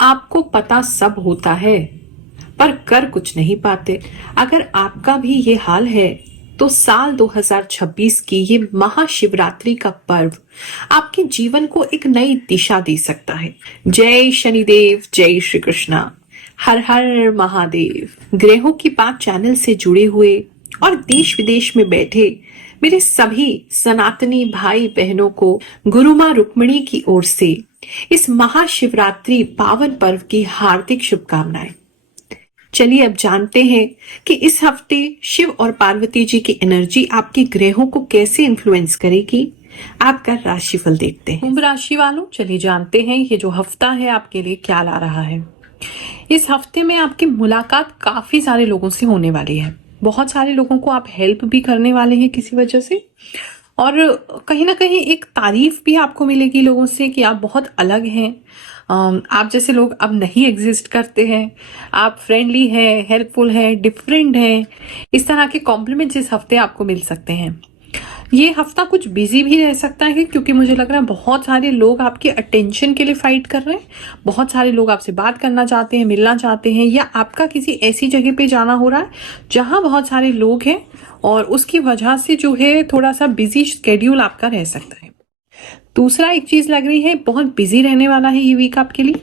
आपको पता सब होता है पर कर कुछ नहीं पाते। अगर आपका भी ये हाल है तो साल 2026 की ये महाशिवरात्रि का पर्व आपके जीवन को एक नई दिशा दे सकता है। जय शनिदेव, जय श्री कृष्णा, हर हर महादेव। ग्रहों की बात चैनल से जुड़े हुए और देश विदेश में बैठे मेरे सभी सनातनी भाई बहनों को गुरु माँ रुक्मिणी की ओर से इस महाशिवरात्रि पावन पर्व की हार्दिक शुभकामनाएं। चलिए अब जानते हैं कि इस हफ्ते शिव और पार्वती जी की एनर्जी आपके ग्रहों को कैसे इन्फ्लुएंस करेगी। आपका राशिफल देखते हैं। कुंभ राशि वालों, चलिए जानते हैं ये जो हफ्ता है आपके लिए क्या ला रहा है। इस हफ्ते में आपकी मुलाकात काफी सारे लोगों से होने वाली है। बहुत सारे लोगों को आप हेल्प भी करने वाले हैं किसी वजह से, और कहीं ना कहीं एक तारीफ भी आपको मिलेगी लोगों से कि आप बहुत अलग हैं। आप जैसे लोग अब नहीं एग्जिस्ट करते हैं, आप फ्रेंडली हैं, हेल्पफुल हैं, डिफरेंट हैं। इस तरह के कॉम्प्लीमेंट्स इस हफ्ते आपको मिल सकते हैं। ये हफ्ता कुछ बिजी भी रह सकता है क्योंकि मुझे लग रहा है बहुत सारे लोग आपके अटेंशन के लिए फाइट कर रहे हैं। बहुत सारे लोग आपसे बात करना चाहते हैं, मिलना चाहते हैं, या आपका किसी ऐसी जगह पे जाना हो रहा है जहां बहुत सारे लोग हैं और उसकी वजह से जो है थोड़ा सा बिजी शेड्यूल आपका रह सकता है। दूसरा एक चीज लग रही है, बहुत बिजी रहने वाला है ये वीक आपके लिए।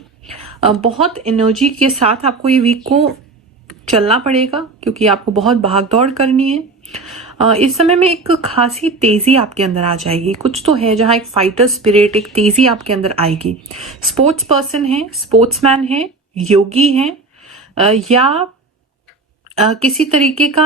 बहुत एनर्जी के साथ आपको ये वीक को चलना पड़ेगा क्योंकि आपको बहुत भाग दौड़ करनी है। इस समय में एक खासी तेजी आपके अंदर आ जाएगी। कुछ तो है जहां एक फाइटर स्पिरिट, एक तेजी आपके अंदर आएगी। स्पोर्ट्स पर्सन है, स्पोर्ट्समैन है, योगी है, या किसी तरीके का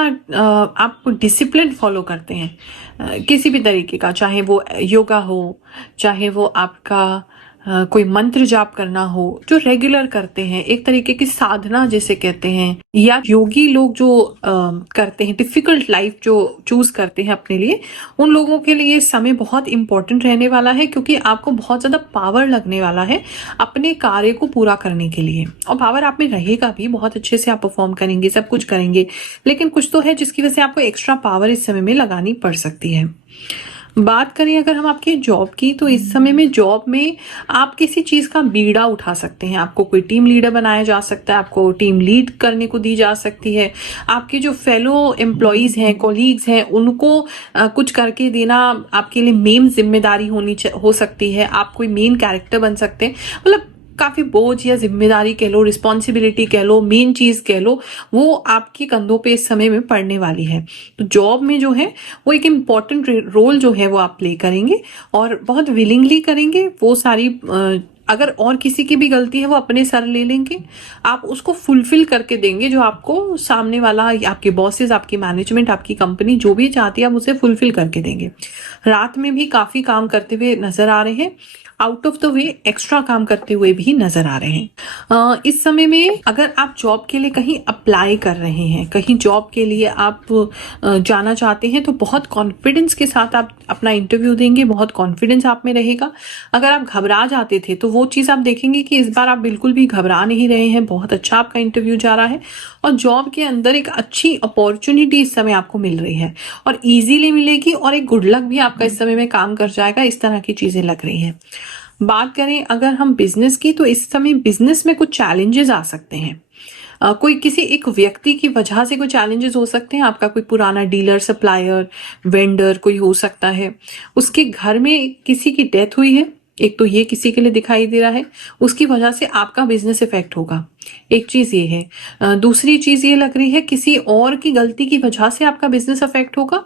आप डिसिप्लिन फॉलो करते हैं, किसी भी तरीके का, चाहे वो योगा हो, चाहे वो आपका कोई मंत्र जाप करना हो, जो रेगुलर करते हैं, एक तरीके की साधना जिसे कहते हैं, या योगी लोग जो करते हैं, डिफिकल्ट लाइफ जो चूज करते हैं अपने लिए, उन लोगों के लिए समय बहुत इंपॉर्टेंट रहने वाला है क्योंकि आपको बहुत ज्यादा पावर लगने वाला है अपने कार्य को पूरा करने के लिए। और पावर आप में रहेगा भी, बहुत अच्छे से आप परफॉर्म करेंगे, सब कुछ करेंगे, लेकिन कुछ तो है जिसकी वजह से आपको एक्स्ट्रा पावर इस समय में लगानी पड़ सकती है। बात करें अगर हम आपके जॉब की, तो इस समय में जॉब में आप किसी चीज का बीड़ा उठा सकते हैं। आपको कोई टीम लीडर बनाया जा सकता है, आपको टीम लीड करने को दी जा सकती है। आपके जो फेलो एम्प्लॉइज हैं, कोलीग्स हैं, उनको कुछ करके देना आपके लिए मेन जिम्मेदारी हो सकती है। आप कोई मेन कैरेक्टर बन सकते हैं। मतलब काफी बोझ या जिम्मेदारी कह लो, रिस्पॉन्सिबिलिटी कह लो, मेन चीज कह लो, वो आपके कंधों पे इस समय में पड़ने वाली है। तो जॉब में जो है वो एक इम्पॉर्टेंट रोल जो है वो आप प्ले करेंगे और बहुत विलिंगली करेंगे। वो सारी अगर और किसी की भी गलती है वो अपने सर ले लेंगे, आप उसको फुलफिल करके देंगे जो आपको सामने वाला, आपके बॉसेस, आपकी मैनेजमेंट, आपकी कंपनी जो भी चाहती है आप उसे फुलफिल करके देंगे। रात में भी काफी काम करते हुए नजर आ रहे हैं, out of the way extra काम करते हुए भी नजर आ रहे हैं। इस समय में अगर आप जॉब के लिए कहीं अप्लाई कर रहे हैं, कहीं जॉब के लिए आप जाना चाहते हैं, तो बहुत कॉन्फिडेंस के साथ आप अपना इंटरव्यू देंगे, बहुत कॉन्फिडेंस आप में रहेगा। अगर आप घबरा जाते थे तो वो चीज आप देखेंगे कि इस बार आप बिल्कुल भी घबरा नहीं रहे हैं, बहुत अच्छा आपका इंटरव्यू जा रहा है और जॉब के अंदर एक अच्छी अपॉर्चुनिटी इस समय आपको मिल रही है और इजीली मिलेगी, और एक गुड लक भी आपका इस समय में काम कर जाएगा। इस तरह की चीजें लग रही हैं। बात करें अगर हम बिजनेस की, तो इस समय बिजनेस में कुछ चैलेंजेस आ सकते हैं। कोई किसी एक व्यक्ति की वजह से कोई चैलेंजेस हो सकते हैं। आपका कोई पुराना डीलर, सप्लायर, वेंडर कोई हो सकता है, उसके घर में किसी की डेथ हुई है, एक तो ये किसी के लिए दिखाई दे रहा है, उसकी वजह से आपका बिजनेस इफेक्ट होगा। एक चीज ये है। दूसरी चीज ये लग रही है किसी और की गलती की वजह से आपका बिजनेस अफेक्ट होगा।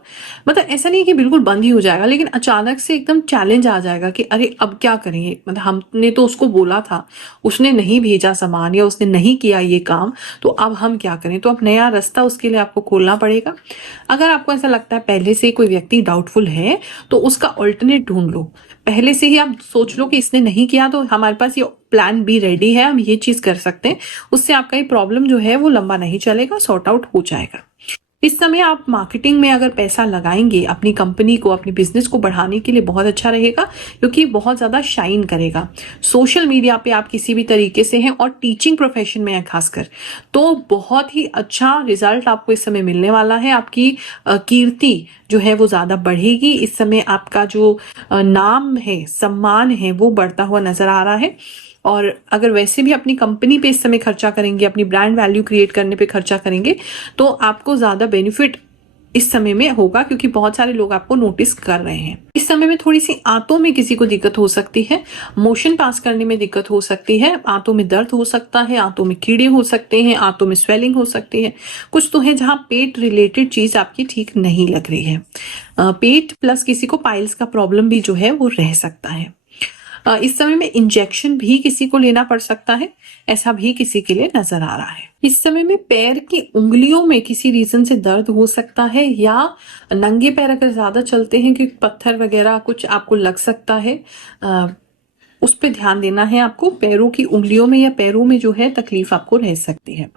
मतलब ऐसा नहीं कि बिल्कुल बंद ही हो जाएगा, लेकिन अचानक से एकदम चैलेंज आ जाएगा कि अरे अब क्या करेंगे। मतलब हमने तो उसको बोला था, उसने नहीं भेजा सामान या उसने नहीं किया ये काम, तो अब हम क्या करें। तो अब नया रास्ता उसके लिए आपको खोलना पड़ेगा। अगर आपको ऐसा लगता है पहले से कोई व्यक्ति डाउटफुल है तो उसका ऑल्टरनेट ढूंढ लो। पहले से ही आप सोच लो कि इसने नहीं किया तो हमारे पास ये प्लान बी रेडी है, हम ये चीज कर सकते हैं। उससे आपका ये प्रॉब्लम जो है वो लंबा नहीं चलेगा, सॉर्ट आउट हो जाएगा। इस समय आप मार्केटिंग में अगर पैसा लगाएंगे, अपनी कंपनी को, अपने बिजनेस को बढ़ाने के लिए बहुत अच्छा रहेगा क्योंकि बहुत ज्यादा शाइन करेगा। सोशल मीडिया पे आप किसी भी तरीके से हैं और टीचिंग प्रोफेशन में है खासकर, तो बहुत ही अच्छा रिजल्ट आपको इस समय मिलने वाला है। आपकी कीर्ति जो है वो ज्यादा बढ़ेगी। इस समय आपका जो नाम है, सम्मान है, वो बढ़ता हुआ नजर आ रहा है। और अगर वैसे भी अपनी कंपनी पे इस समय खर्चा करेंगे, अपनी ब्रांड वैल्यू क्रिएट करने पे खर्चा करेंगे, तो आपको ज़्यादा बेनिफिट इस समय में होगा, क्योंकि बहुत सारे लोग आपको नोटिस कर रहे हैं। इस समय में थोड़ी सी आंतों में किसी को दिक्कत हो सकती है, मोशन पास करने में दिक्कत हो सकती है, आंतों में दर्द हो सकता है, आंतों में कीड़े हो सकते हैं, आंतों में स्वेलिंग हो सकती है। कुछ तो है जहां पेट रिलेटेड चीज आपकी ठीक नहीं लग रही है। पेट प्लस किसी को पाइल्स का प्रॉब्लम भी जो है वो रह सकता है। इस समय में इंजेक्शन भी किसी को लेना पड़ सकता है, ऐसा भी किसी के लिए नजर आ रहा है। इस समय में पैर की उंगलियों में किसी रीजन से दर्द हो सकता है, या नंगे पैर अगर ज्यादा चलते हैं कि पत्थर वगैरह कुछ आपको लग सकता है, उस पर ध्यान देना है आपको। पैरों की उंगलियों में या पैरों में जो है तकलीफ आपको रह सकती है।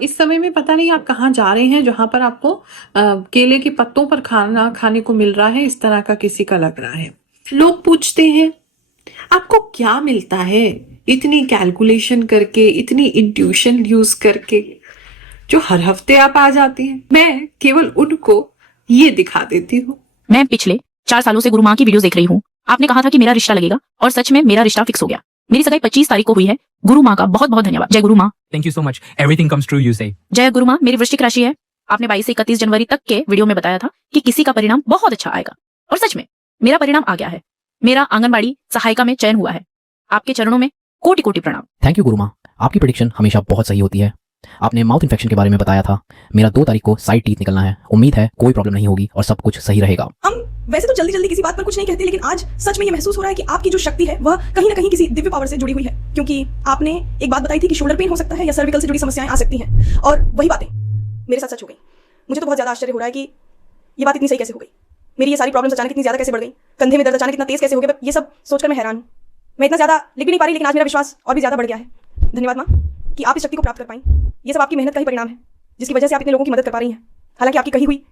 इस समय में पता नहीं आप कहाँ जा रहे हैं जहां पर आपको केले के पत्तों पर खाना खाने को मिल रहा है, इस तरह का किसी का लग रहा है। लोग पूछते हैं आपको क्या मिलता है इतनी कैलकुलेशन करके, इतनी इंट्यूशन यूज करके, जो हर हफ्ते आप आ जाती हैं। मैं केवल उनको ये दिखा देती हूँ। मैं पिछले 4 सालों से गुरु माँ की वीडियोस देख रही हूँ। आपने कहा था कि मेरा रिश्ता लगेगा, और सच में मेरा रिश्ता फिक्स हो गया। मेरी सगाई 25 तारीख को हुई है। गुरु माँ का बहुत बहुत धन्यवाद। जय गुरु माँ। Thank you so much. Everything comes true, you say. जय गुरु माँ। मेरी वृश्चिक राशि है। आपने 22 से 31 जनवरी तक के वीडियो में बताया था कि किसी का परिणाम बहुत अच्छा आएगा, और सच में मेरा परिणाम आ गया है। मेरा आंगनबाड़ी सहायिका में चयन हुआ है। आपके चरणों में कोटि कोटि प्रणाम। थैंक यू गुरु माँ, आपकी प्रेडिक्शन हमेशा बहुत सही होती है। आपने माउथ इन्फेक्शन के बारे में बताया था। मेरा 2 तारीख को साइड टीथ निकलना है। उम्मीद है कोई प्रॉब्लम नहीं होगी और सब कुछ सही रहेगा। हम वैसे तो जल्दी जल्दी किसी बात पर कुछ नहीं कहते, लेकिन आज सच में ये महसूस हो रहा है कि आपकी जो शक्ति है वह कहीं ना कहीं किसी दिव्य पावर से जुड़ी हुई है। क्योंकि आपने एक बात बताई थी कि शोल्डर पेन हो सकता है या सर्विकल से जुड़ी समस्याएं आ सकती हैं, और वही बातें मेरे साथ सच हो गई। मुझे तो बहुत ज्यादा आश्चर्य हो रहा है कि ये बात इतनी सही कैसे हो गई। मेरी ये सारी प्रॉब्लम्स अचानक इतनी ज्यादा कैसे बढ़ गई, कंधे में दर्द अचानक इतना तेज कैसे हो गया, ये सब सोचकर मैं हैरान हूँ। मैं इतना ज्यादा लिख भी नहीं पा रही, लेकिन आज मेरा विश्वास और भी ज्यादा बढ़ गया है। धन्यवाद माँ कि आप इस शक्ति को प्राप्त कर पाई। ये सब आपकी मेहनत का ही परिणाम है, जिसकी वजह से आप इतने लोगों की मदद कर पा रही हैं। हालांकि आपकी कही हुई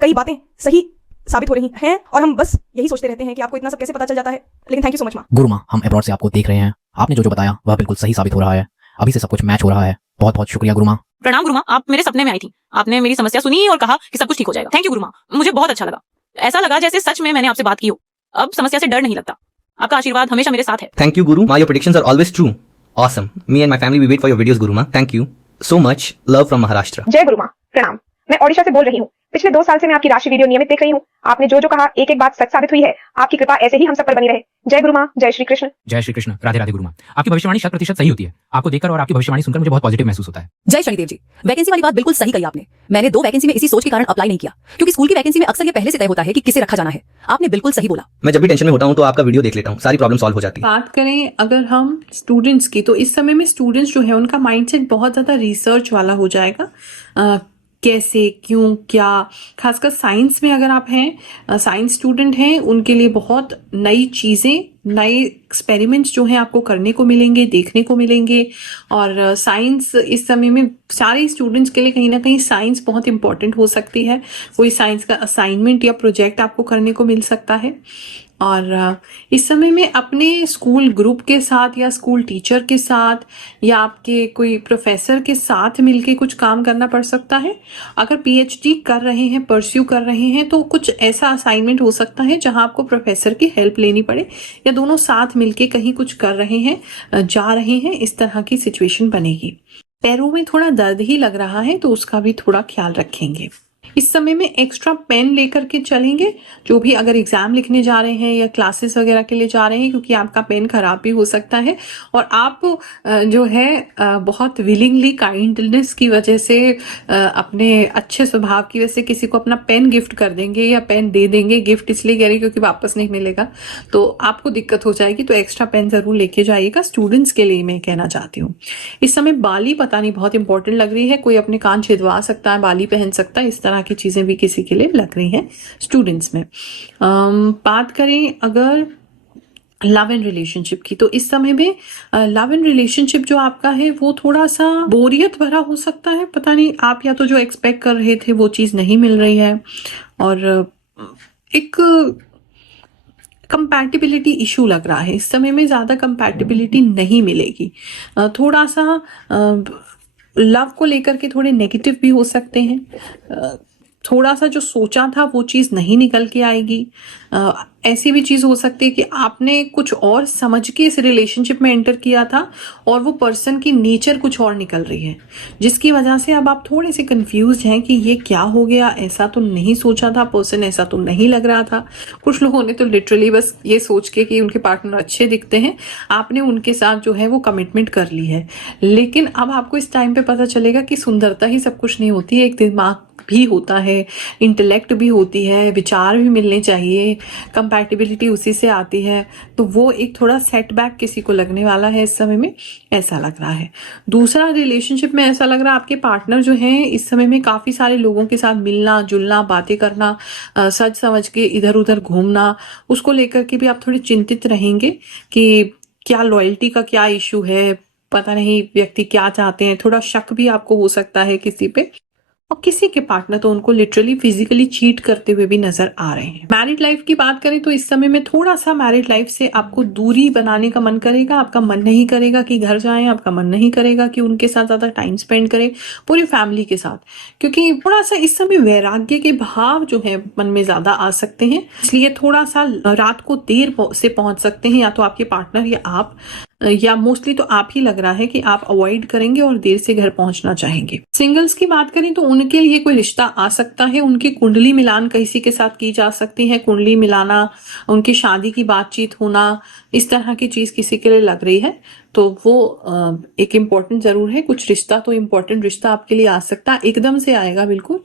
कई बातें सही साबित हो रही हैं, और हम बस यही सोचते रहते हैं कि आपको इतना सब कैसे पता चल जाता है। लेकिन थैंक यू सो मच माँ। गुरु माँ, हम अब्रॉड से आपको देख रहे हैं। आपने जो बताया वह बिल्कुल सही साबित हो रहा है। अभी से सब कुछ मैच हो रहा है। बहुत बहुत शुक्रिया गुरु माँ। प्रणाम गुरु माँ। आप मेरे सपने में आई थी। आपने मेरी समस्या सुनी और कहा कि सब कुछ ठीक हो जाएगा। थैंक यू गुरु माँ। मुझे बहुत अच्छा लगा। ऐसा लगा जैसे सच में मैंने आपसे बात की हो। अब समस्या से डर नहीं लगता। आपका आशीर्वाद हमेशा मेरे साथ है। Thank you, Guru. Ma, your predictions are always true. Awesome. Me and my family, we wait for your videos, Guru Ma. Thank you so much. Love from Maharashtra. जय गुरु माँ। प्रणाम। मैं ओडिशा से बोल रही हूँ। पिछले 2 साल से मैं आपकी राशि वीडियो नियमित देख रही हूँ। आपने जो जो कहा एक एक बात सच साबित हुई है। आपकी कृपा ऐसे ही हम सब पर बनी रहे। जय गुरु माँ। जय श्री कृष्ण। जय श्री कृष्ण। राधे राधे गुरु माँ। आपकी भविष्यवाणी 100% सही होती है। आपको देखकर और आपकी भविष्यवाणी सुनकर मुझे बहुत पॉजिटिव महसूस होता है। जय शनिदेव जी। वैकेंसी वाली बात बिल्कुल सही कही आपने। मैंने 2 वैकेंसी में इसी सोच के कारण अप्लाई नहीं किया, क्योंकि स्कूल की वैकेंसी में अक्सर ये पहले से तय होता है कि किसे रखा जाना है। आपने बिल्कुल सही बोला। मैं जब भी टेंशन में होता हूँ तो आपका वीडियो देख लेता हूँ, सारी प्रॉब्लम सॉल्व हो जाती है। बात करें अगर हम स्टूडेंट्स की, तो इस समय में स्टूडेंट्स जो है उनका माइंडसेट बहुत ज़्यादा रिसर्च वाला हो जाएगा। कैसे, क्यों, क्या, खासकर साइंस में अगर आप हैं, साइंस स्टूडेंट हैं, उनके लिए बहुत नई चीज़ें, नए एक्सपेरिमेंट्स जो हैं आपको करने को मिलेंगे, देखने को मिलेंगे। और साइंस इस समय में सारे स्टूडेंट्स के लिए कहीं ना कहीं साइंस बहुत इंपॉर्टेंट हो सकती है। कोई साइंस का असाइनमेंट या प्रोजेक्ट आपको करने को मिल सकता है। और इस समय में अपने स्कूल ग्रुप के साथ या स्कूल टीचर के साथ या आपके कोई प्रोफेसर के साथ मिलके कुछ काम करना पड़ सकता है। अगर पीएचडी कर रहे हैं, परस्यू कर रहे हैं, तो कुछ ऐसा असाइनमेंट हो सकता है जहां आपको प्रोफेसर की हेल्प लेनी पड़े, या दोनों साथ मिलके कहीं कुछ कर रहे हैं, जा रहे हैं, इस तरह की सिचुएशन बनेगी। पैरों में थोड़ा दर्द ही लग रहा है, तो उसका भी थोड़ा ख्याल रखेंगे। इस समय में एक्स्ट्रा पेन लेकर के चलेंगे, जो भी अगर एग्जाम लिखने जा रहे हैं या क्लासेस वगैरह के लिए जा रहे हैं, क्योंकि आपका पेन खराब भी हो सकता है। और आप जो है बहुत विलिंगली, काइंडनेस की वजह से, अपने अच्छे स्वभाव की वजह से किसी को अपना पेन गिफ्ट कर देंगे या पेन दे देंगे। गिफ्ट इसलिए कह रही क्योंकि वापस नहीं मिलेगा, तो आपको दिक्कत हो जाएगी। तो एक्स्ट्रा पेन जरूर लेके जाइएगा। स्टूडेंट्स के लिए मैं कहना चाहती हूँ। इस समय बाली पता नहीं बहुत इंपॉर्टेंट लग रही है। कोई अपने कान छिदवा सकता है, बाली पहन सकता है, इस तरह की चीजें भी किसी के लिए लग रही हैं स्टूडेंट्स में। बात करें अगर लव एंड रिलेशनशिप की, तो इस समय में लव एंड रिलेशनशिप जो आपका है वो थोड़ा सा बोरियत भरा हो सकता है। पता नहीं, आप या तो जो एक्सपेक्ट कर रहे थे वो चीज नहीं मिल रही है, और एक कंपैटिबिलिटी इशू लग रहा है। इस समय में ज्यादा कंपैटिबिलिटी नहीं मिलेगी। थोड़ा सा लव को लेकर के थोड़े नेगेटिव भी हो सकते हैं। थोड़ा सा जो सोचा था वो चीज़ नहीं निकल के आएगी। ऐसी भी चीज हो सकती है कि आपने कुछ और समझ के इस रिलेशनशिप में एंटर किया था और वो पर्सन की नेचर कुछ और निकल रही है, जिसकी वजह से अब आप थोड़े से कंफ्यूज हैं कि ये क्या हो गया, ऐसा तो नहीं सोचा था, पर्सन ऐसा तो नहीं लग रहा था। कुछ लोगों ने तो लिटरली बस ये सोच के कि उनके पार्टनर अच्छे दिखते हैं, आपने उनके साथ जो है वो कमिटमेंट कर ली है। लेकिन अब आपको इस टाइम पे पता चलेगा कि सुंदरता ही सब कुछ नहीं होती है, एक दिमाग भी होता है, इंटेलेक्ट भी होती है, विचार भी मिलने चाहिए, कंपैटिबिलिटी उसी से आती है। तो वो एक थोड़ा सेटबैक किसी को लगने वाला है इस समय में, ऐसा लग रहा है। दूसरा, रिलेशनशिप में ऐसा लग रहा है आपके पार्टनर जो हैं इस समय में काफ़ी सारे लोगों के साथ मिलना जुलना, बातें करना, सच समझ के इधर उधर घूमना, उसको लेकर के भी आप थोड़े चिंतित रहेंगे कि क्या लॉयल्टी का क्या इशू है, पता नहीं व्यक्ति क्या चाहते हैं। थोड़ा शक भी आपको हो सकता है किसी पे, और किसी के पार्टनर तो उनको लिटरली फिजिकली चीट करते हुए भी नजर आ रहे हैं। मैरिड लाइफ की बात करें तो इस समय में थोड़ा सा मैरिड लाइफ से आपको दूरी बनाने का मन करेगा, आपका मन नहीं करेगा कि घर जाएं, आपका मन नहीं करेगा कि उनके साथ ज्यादा टाइम स्पेंड करें पूरी फैमिली के साथ, क्योंकि थोड़ा सा इस समय वैराग्य के भाव जो है मन में ज्यादा आ सकते हैं। इसलिए थोड़ा सा रात को देर से पहुंच सकते हैं, या तो आपके पार्टनर या आप, या मोस्टली तो आप ही लग रहा है कि आप अवॉइड करेंगे और देर से घर पहुंचना चाहेंगे। सिंगल्स की बात करें तो उनके लिए कोई रिश्ता आ सकता है, उनकी कुंडली मिलान किसी के साथ की जा सकती है, कुंडली मिलाना, उनकी शादी की बातचीत होना, इस तरह की चीज किसी के लिए लग रही है। तो वो एक इम्पोर्टेंट जरूर है, कुछ रिश्ता तो इम्पोर्टेंट रिश्ता आपके लिए आ सकता है, एकदम से आएगा बिल्कुल।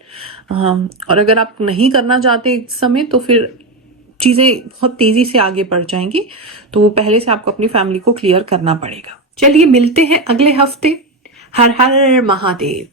और अगर आप नहीं करना चाहते इस समय तो फिर चीजें बहुत तेजी से आगे बढ़ जाएंगी, तो वो पहले से आपको अपनी फैमिली को क्लियर करना पड़ेगा। चलिए मिलते हैं अगले हफ्ते। हर हर महादेव।